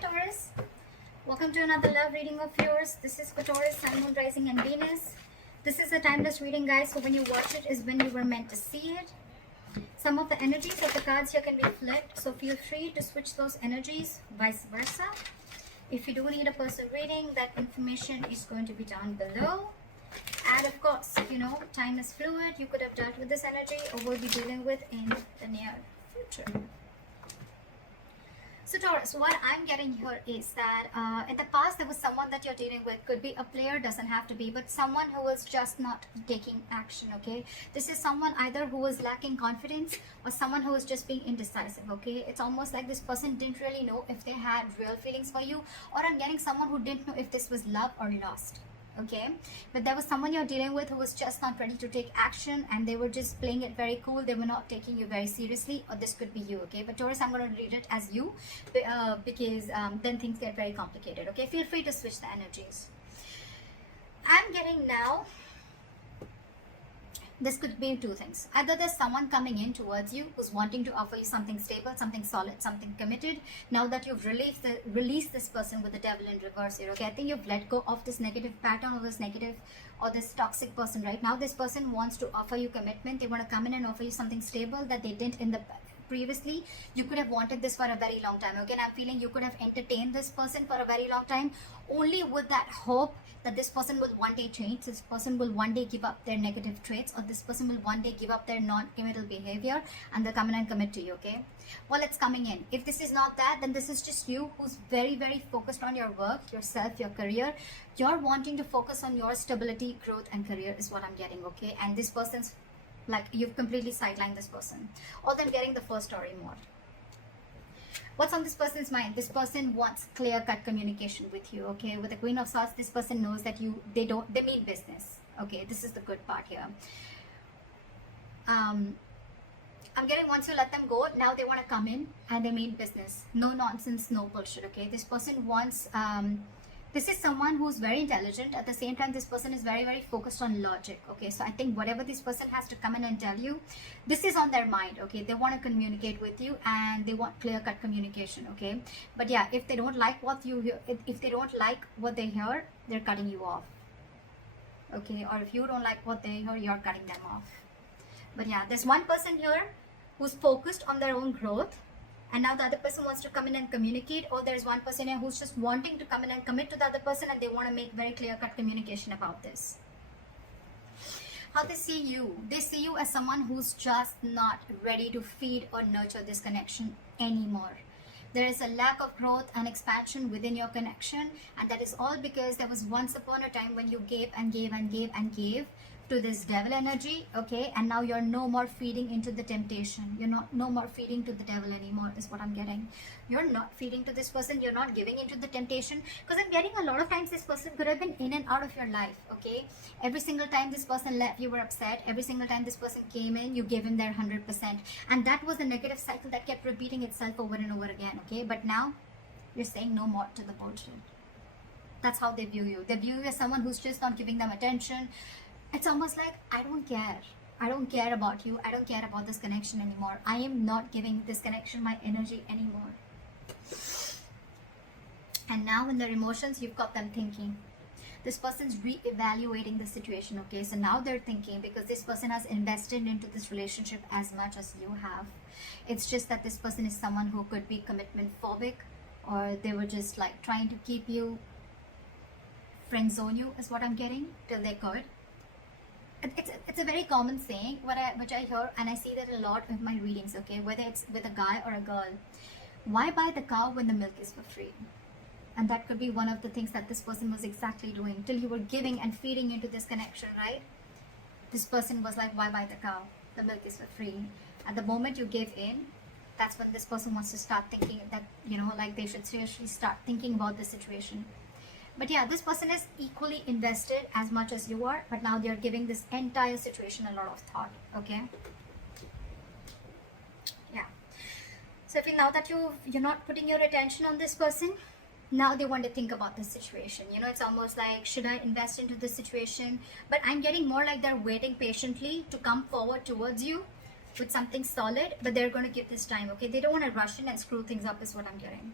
Taurus. Welcome to another love reading of yours. This is for Taurus, Sun, Moon, Rising and Venus. This is a timeless reading, guys, so when you watch it is when you were meant to see it. Some of the energies of the cards here can be flipped, so feel free to switch those energies, vice versa. If you do need a personal reading, that information is going to be down below. And of course, time is fluid. You could have dealt with this energy or will be dealing with in the near future. So Taurus, what I'm getting here is that in the past there was someone that you're dealing with. Could be a player, doesn't have to be, but someone who is just not taking action, okay? This is someone either who is lacking confidence or someone who is just being indecisive, okay? It's almost like this person didn't really know if they had real feelings for you, or I'm getting someone who didn't know if this was love or lust. Okay, but there was someone you're dealing with who was just not ready to take action, and they were just playing it very cool. They were not taking you very seriously, or this could be you. Okay, but Taurus, I'm going to read it as you because then things get very complicated. Okay, feel free to switch the energies. I'm getting now, this could be two things. Either there's someone coming in towards you who's wanting to offer you something stable, something solid, something committed. Now that you've released this person with the devil in reverse here, okay? I think you've let go of this negative pattern or this negative or this toxic person. Right now, this person wants to offer you commitment. They want to come in and offer you something stable that they didn't in the previously. You could have wanted this for a very long time. Okay, and I'm feeling you could have entertained this person for a very long time, only with that hope that this person will one day change, this person will one day give up their negative traits, or this person will one day give up their non-committal behavior and they'll come in and commit to you. Okay, well, it's coming in. If this is not that, then this is just you who's very, very focused on your work, yourself, your career. You're wanting to focus on your stability, growth and career is what I'm getting. Okay, and this person's like you've completely sidelined this person. Although I'm getting the first story more. What's on this person's mind? This person wants clear-cut communication with you. Okay, with the Queen of Swords, this person knows that they mean business. Okay, this is the good part here. I'm getting, once you let them go, now they want to come in and they mean business. No nonsense, no bullshit. Okay, this person wants this is someone who's very intelligent. At the same time, this person is very, very focused on logic. Okay, so I think whatever this person has to come in and tell you, this is on their mind. Okay, they want to communicate with you and they want clear-cut communication. Okay, but yeah, if they don't like what you hear, if they don't like what they hear, they're cutting you off. Okay, or if you don't like what they hear, you're cutting them off. But yeah, there's one person here who's focused on their own growth, and now the other person wants to come in and communicate, or there's one person here who's just wanting to come in and commit to the other person, and they want to make very clear-cut communication about this. How they see you as someone who's just not ready to feed or nurture this connection anymore. There is a lack of growth and expansion within your connection, and that is all because there was once upon a time when you gave and gave and gave and gave to this devil energy. Okay, and now you're no more feeding into the temptation. You're no more feeding to the devil anymore is what I'm getting. You're not feeding to this person, you're not giving into the temptation, because I'm getting a lot of times this person could have been in and out of your life. Okay, every single time this person left, you were upset. Every single time this person came in, you gave him their 100%, and that was a negative cycle that kept repeating itself over and over again. Okay, but now you're saying no more to the bullshit. That's how they view you. They view you as someone who's just not giving them attention. It's almost like, I don't care. I don't care about you. I don't care about this connection anymore. I am not giving this connection my energy anymore. And now in their emotions, you've got them thinking. This person's re-evaluating the situation. Okay, so now they're thinking, because this person has invested into this relationship as much as you have. It's just that this person is someone who could be commitment phobic, or they were just like trying to keep you, friend zone you is what I'm getting, till they could. It's a very common saying which I hear, and I see that a lot in my readings. Okay, whether it's with a guy or a girl, why buy the cow when the milk is for free? And that could be one of the things that this person was exactly doing, till you were giving and feeding into this connection, right? This person was like, why buy the cow? The milk is for free. At the moment you give in, that's when this person wants to start thinking that, like they should seriously start thinking about the situation. But yeah, this person is equally invested as much as you are, but now they're giving this entire situation a lot of thought. Okay, yeah. So if now that you're not putting your attention on this person, now they want to think about this situation. It's almost like, should I invest into this situation? But I'm getting more like they're waiting patiently to come forward towards you with something solid, but they're going to give this time. Okay, they don't want to rush in and screw things up is what I'm getting.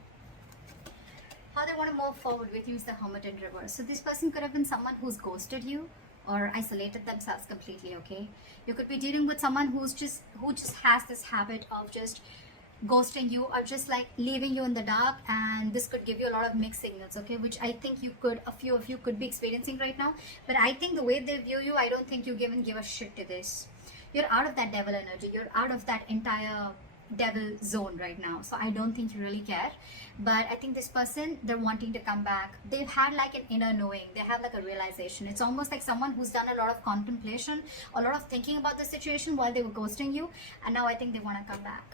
how they want to move forward with you is the Hermit in reverse. So this person could have been someone who's ghosted you or isolated themselves completely, okay? You could be dealing with someone who just has this habit of just ghosting you or just like leaving you in the dark, and this could give you a lot of mixed signals, okay, which I think a few of you could be experiencing right now. But I think the way they view you, I don't think you even give a shit to this. You're out of that devil energy, you're out of that entire devil zone right now, so I don't think you really care. But I think this person, they're wanting to come back. They've had like an inner knowing, they have like a realization. It's almost like someone who's done a lot of contemplation, a lot of thinking about the situation while they were ghosting you, and now I think they want to come back.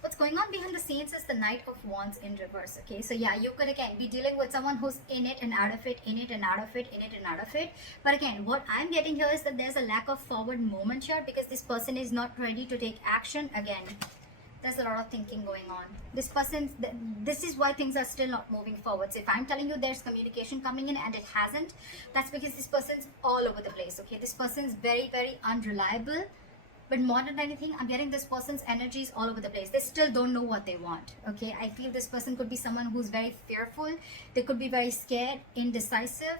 What's going on behind the scenes is the Knight of Wands in reverse, okay? So yeah, you could again be dealing with someone who's in it and out of it, in it and out of it, in it and out of it. But again, what I'm getting here is that there's a lack of forward movement here because this person is not ready to take action. Again, there's a lot of thinking going on. This is why things are still not moving forward. So if I'm telling you there's communication coming in and it hasn't, that's because this person's all over the place, okay? This person's very, very unreliable. But more than anything, I'm getting this person's energies all over the place. They still don't know what they want, okay? I feel this person could be someone who's very fearful. They could be very scared, indecisive.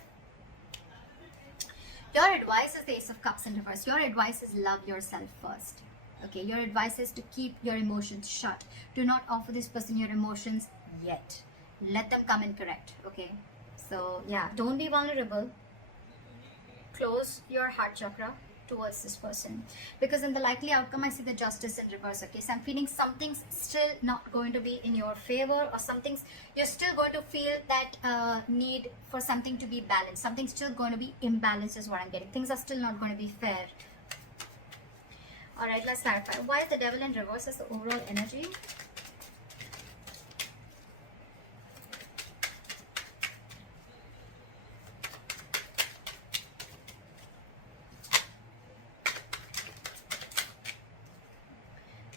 Your advice is the Ace of Cups in reverse. Your advice is love yourself first, okay? Your advice is to keep your emotions shut. Do not offer this person your emotions yet. Let them come in correct, okay? So yeah, don't be vulnerable. Close your heart chakra towards this person, because in the likely outcome I see the Justice in reverse, okay? So I'm feeling something's still not going to be in your favor, or you're still going to feel that need for something to be balanced. Something's still going to be imbalanced is what I'm getting. Things are still not going to be fair. All right, let's clarify. Why is the Devil in reverse as the overall energy?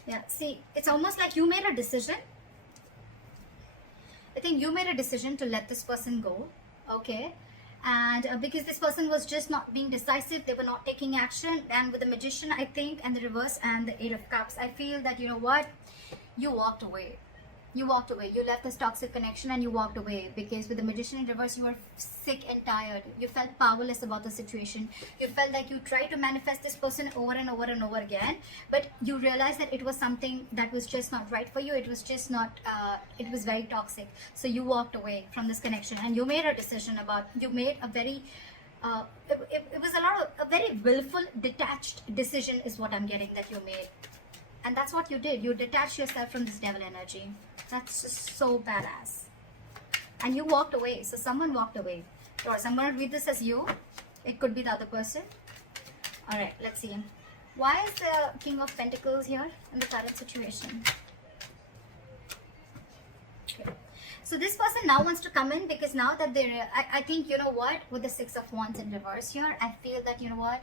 Yeah, see, it's almost like you made a decision. I think you made a decision to let this person go, okay? And because this person was just not being decisive, they were not taking action. And with the Magician, I think, and the reverse and the Eight of Cups, I feel that, you know what? You walked away. You walked away. You left this toxic connection and you walked away, because with the Magician in reverse, you were sick and tired. You felt powerless about the situation. You felt like you tried to manifest this person over and over and over again, but you realized that it was something that was just not right for you. It was just not, it was very toxic. So you walked away from this connection and you made a decision you made a very, it was a very willful, detached decision is what I'm getting that you made. And that's what you did. You detached yourself from this devil energy. That's just so badass. And you walked away. So someone walked away. Or so I'm going to read this as you. It could be the other person. Alright, let's see. Why is the King of Pentacles here in the current situation? Okay. So this person now wants to come in, because now that I think, you know what, with the Six of Wands in reverse here, I feel that, you know what,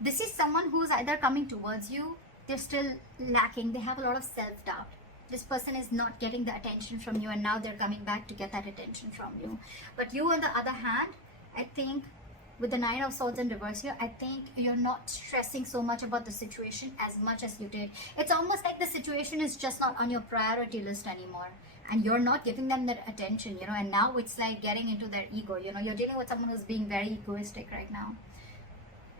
this is someone who's either coming towards you, they're still lacking, they have a lot of self-doubt. This person is not getting the attention from you, and now they're coming back to get that attention from you. But you, on the other hand, I think with the Nine of Swords in reverse here, I think you're not stressing so much about the situation as much as you did. It's almost like the situation is just not on your priority list anymore, and you're not giving them that attention, you know, and now it's like getting into their ego, you know. You're dealing with someone who's being very egoistic right now.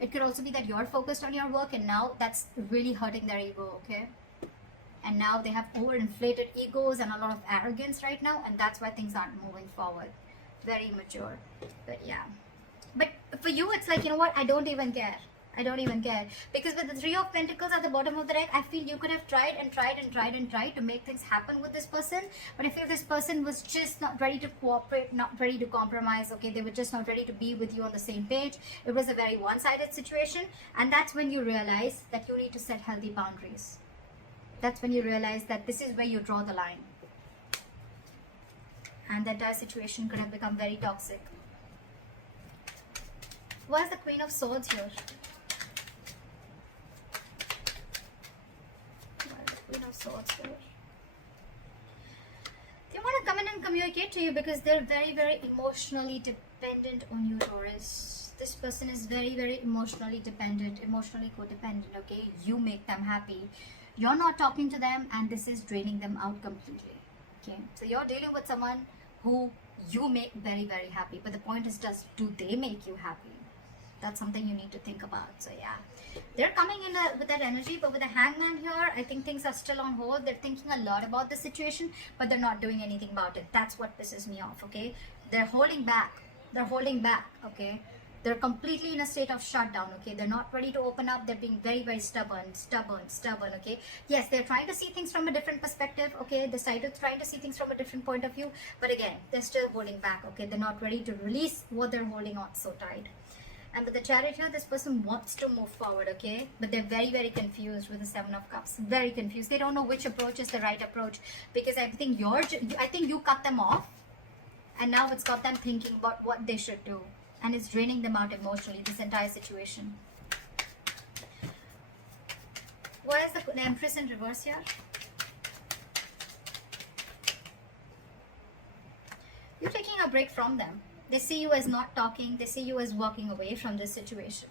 It could also be that you're focused on your work, and now that's really hurting their ego, okay? And now they have overinflated egos and a lot of arrogance right now, and that's why things aren't moving forward. Very immature. But yeah. But for you, it's like, you know what, I don't even care. I don't even care. Because with the Three of Pentacles at the bottom of the deck, I feel you could have tried and tried and tried and tried to make things happen with this person. But I feel this person was just not ready to cooperate, not ready to compromise, okay? They were just not ready to be with you on the same page. It was a very one-sided situation. And that's when you realize that you need to set healthy boundaries. That's when you realize that this is where you draw the line. And the entire situation could have become very toxic. Why is the Queen of Swords here? Why is the Queen of Swords here? They want to come in and communicate to you because they're very, very emotionally dependent on you, Taurus. This person is very, very emotionally dependent, emotionally codependent, okay? You make them happy. You're not talking to them, and this is draining them out completely. Okay, so you're dealing with someone who you make very, very happy, but the point is, do they make you happy? That's something you need to think about. So yeah, they're coming in with that energy, but with the Hangman here, I think things are still on hold. They're thinking a lot about the situation, but they're not doing anything about it. That's what pisses me off. Okay, they're holding back. Okay, they're completely in a state of shutdown. Okay, they're not ready to open up. They're being very, very stubborn. Okay, yes, they're trying to see things from a different perspective. Okay, they're trying to see things from a different point of view, but again, they're still holding back. Okay, they're not ready to release what they're holding on so tight. And with the Chariot here, this person wants to move forward, okay? But they're very, very confused with the Seven of Cups. Very confused. They don't know which approach is the right approach, because I think you cut them off, and now it's got them thinking about what they should do, and it's draining them out emotionally, this entire situation. Why is the Empress in reverse here? You're taking a break from them. They see you as not talking. They see you as walking away from this situation.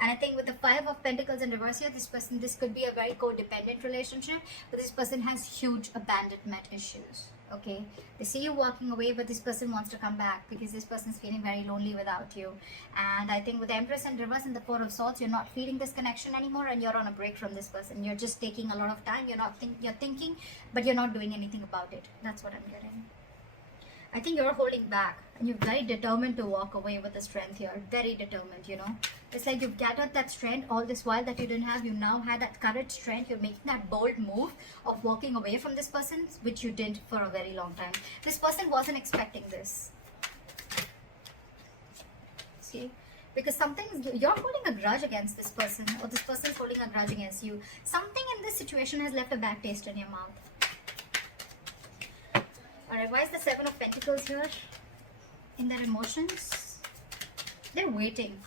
And I think with the Five of Pentacles in reverse here, this could be a very codependent relationship, but this person has huge abandonment issues. Okay, they see you walking away, but this person wants to come back because this person is feeling very lonely without you. And I think with the Empress in reverse and the Four of Swords, you're not feeling this connection anymore, and you're on a break from this person. You're just taking a lot of time. You're thinking, but you're not doing anything about it. That's what I'm getting. I think you're holding back, and you're very determined to walk away with the strength here. Very determined, you know. It's like you've gathered that strength all this while that you didn't have. You now had that courage, strength. You're making that bold move of walking away from this person, which you didn't for a very long time. This person wasn't expecting this. See? Because you're holding a grudge against this person, or this person's holding a grudge against you. Something in this situation has left a bad taste in your mouth. Alright, why is the Seven of Pentacles here? In their emotions? They're waiting.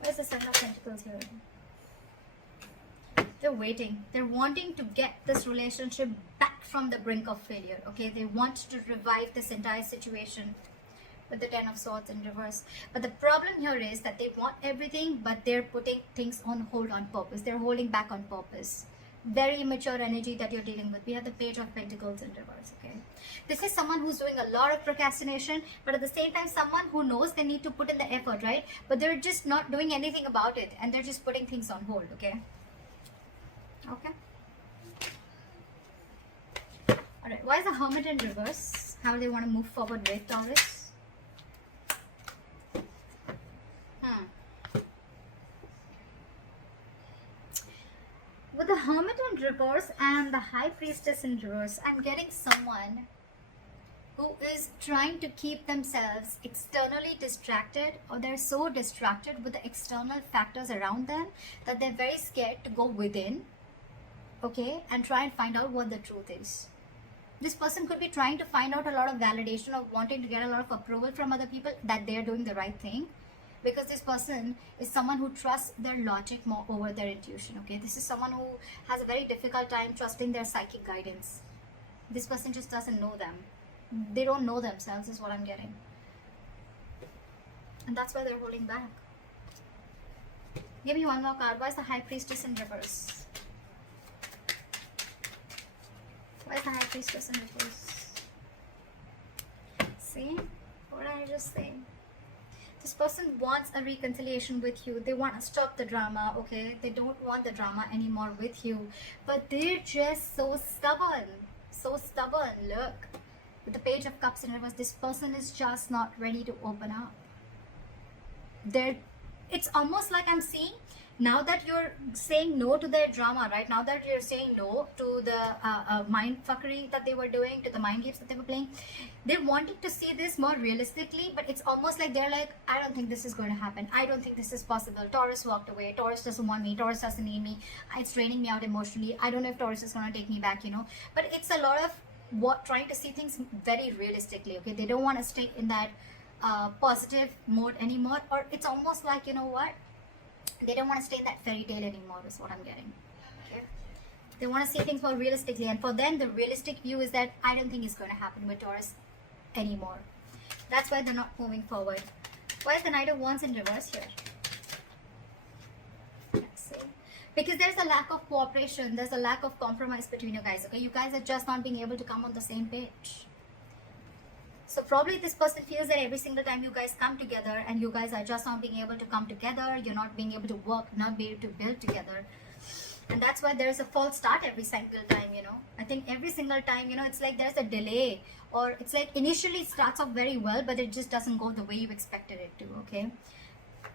Why is the Seven of Pentacles here? They're waiting. They're wanting to get this relationship back from the brink of failure. Okay, they want to revive this entire situation with the Ten of Swords in reverse. But the problem here is that they want everything, but they're putting things on hold on purpose. They're holding back on purpose. Very immature energy that you're dealing with. We have the Page of Pentacles in reverse. Okay, this is someone who's doing a lot of procrastination, but at the same time someone who knows they need to put in the effort, right? But they're just not doing anything about it, and they're just putting things on hold. Okay. All right, why is the Hermit in reverse? How do they want to move forward with Taurus? With the Hermit in reverse and the High Priestess in reverse, I'm getting someone who is trying to keep themselves externally distracted, or they're so distracted with the external factors around them that they're very scared to go within, okay, and try and find out what the truth is. This person could be trying to find out a lot of validation, of wanting to get a lot of approval from other people that they're doing the right thing. Because this person is someone who trusts their logic more over their intuition, okay? This is someone who has a very difficult time trusting their psychic guidance. This person just doesn't know them. They don't know themselves is what I'm getting. And that's why they're holding back. Give me one more card. Why is the High Priestess in reverse? Why is the High Priestess in reverse? See? What did I just say? This person wants a reconciliation with you. They want to stop the drama, okay? They don't want the drama anymore with you. But they're just so stubborn. So stubborn. Look. With the Page of Cups in reverse, this person is just not ready to open up. It's almost like I'm seeing, now that you're saying no to their drama, right? Now that you're saying no to the mind fuckery that they were doing, to the mind games that they were playing, they wanted to see this more realistically, but it's almost like they're like, I don't think this is going to happen. I don't think this is possible. Taurus walked away. Taurus doesn't want me. Taurus doesn't need me. It's draining me out emotionally. I don't know if Taurus is going to take me back, you know. But it's a lot of trying to see things very realistically, okay? They don't want to stay in that positive mode anymore, or it's almost like, you know what? They don't want to stay in that fairy tale anymore is what I'm getting. Okay? They want to see things more realistically, and for them the realistic view is that I don't think it's going to happen with Taurus anymore. That's why they're not moving forward. Why is the Knight of Wands in reverse here? Let's see. because there's a lack of cooperation, there's a lack of compromise between you guys, okay? You guys are just not being able to come on the same page. So probably this person feels that every single time you guys come together and you guys are just not being able to come together, you're not being able to work, not be able to build together. And that's why there's a false start every single time, you know. I think every single time, you know, it's like there's a delay, or it's like initially it starts off very well, but it just doesn't go the way you expected it to, okay?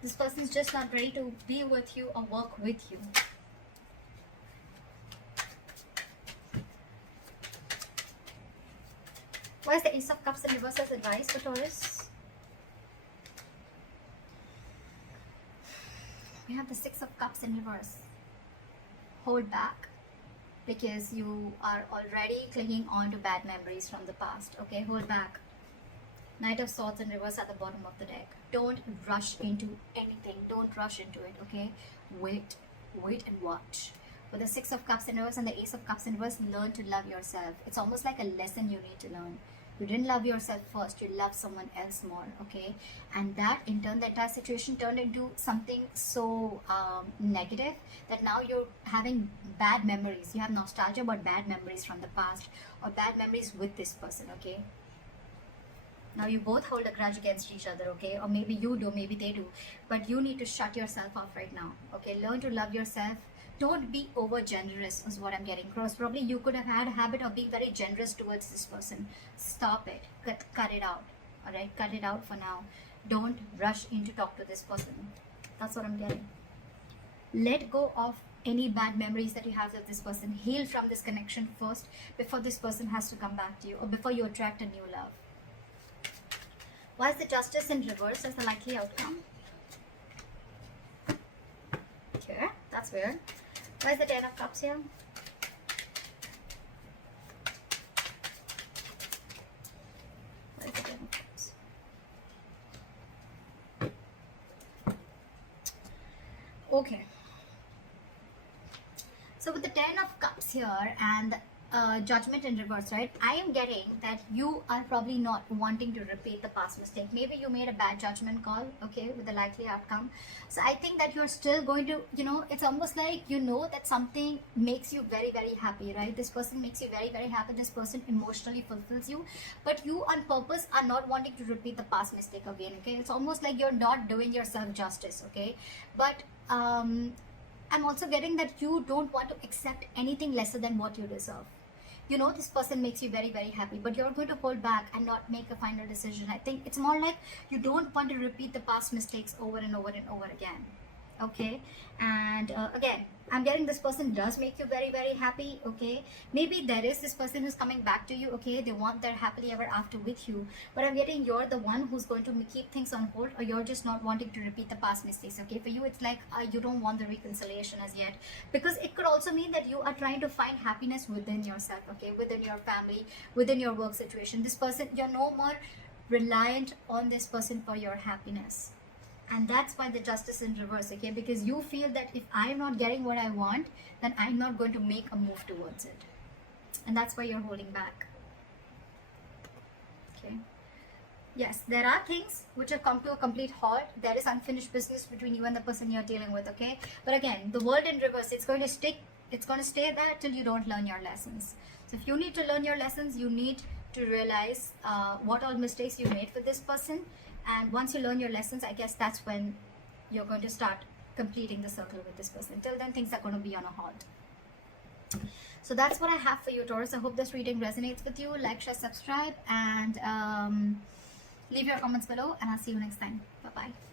This person's just not ready to be with you or work with you. Why is the Ace of Cups in reverse as advice for Taurus? We have the Six of Cups in reverse. Hold back, because you are already clinging on to bad memories from the past, okay? Hold back. Knight of Swords in reverse at the bottom of the deck. Don't rush into anything. Don't rush into it, okay? Wait and watch. With the Six of Cups in reverse and the Ace of Cups in reverse, learn to love yourself. It's almost like a lesson you need to learn. You didn't love yourself first, you love someone else more, okay? And that in turn, the entire situation turned into something so negative that now you're having bad memories. You have nostalgia about bad memories from the past, or bad memories with this person, okay? Now you both hold a grudge against each other, okay? Or maybe you do, maybe they do. But you need to shut yourself off right now, okay? Learn to love yourself. Don't be over generous is what I'm getting across. Probably you could have had a habit of being very generous towards this person. Stop it. Cut it out. Alright? Cut it out for now. Don't rush in to talk to this person. That's what I'm getting. Let go of any bad memories that you have with this person. Heal from this connection first before this person has to come back to you, or before you attract a new love. Why is the Justice in reverse as the likely outcome? Okay, that's weird. Why is the Ten of Cups here? Why is the Ten of Cups? Okay. So with the Ten of Cups here and Judgment in reverse, right? I am getting that you are probably not wanting to repeat the past mistake. Maybe you made a bad judgment call, okay, with the likely outcome. So I think that you're still going to, you know, it's almost like you know that something makes you very, very happy, right? This person makes you very, very happy. This person emotionally fulfills you. But you on purpose are not wanting to repeat the past mistake again, okay? It's almost like you're not doing yourself justice, okay? But I'm also getting that you don't want to accept anything lesser than what you deserve. You know this person makes you very, very happy, but you're going to hold back and not make a final decision. I think it's more like you don't want to repeat the past mistakes over and over and over again. Okay, and again, I'm getting this person does make you very, very happy. Okay, maybe there is this person who's coming back to you. Okay, they want their happily ever after with you, but I'm getting you're the one who's going to keep things on hold, or you're just not wanting to repeat the past mistakes. Okay, for you it's like you don't want the reconciliation as yet, because it could also mean that you are trying to find happiness within yourself. Okay, within your family, within your work situation. This person, you're no more reliant on this person for your happiness. And that's why the Justice in reverse, okay? Because you feel that if I'm not getting what I want, then I'm not going to make a move towards it. And that's why you're holding back. Okay. Yes, there are things which have come to a complete halt. There is unfinished business between you and the person you're dealing with, okay? But again, the world in reverse, it's going to stick. It's going to stay there till you don't learn your lessons. So if you need to learn your lessons, you need to realize what all mistakes you made with this person. And once you learn your lessons, I guess that's when you're going to start completing the circle with this person. Till then, things are going to be on a halt. So that's what I have for you, Taurus. I hope this reading resonates with you. Like, share, subscribe, and leave your comments below. And I'll see you next time. Bye-bye.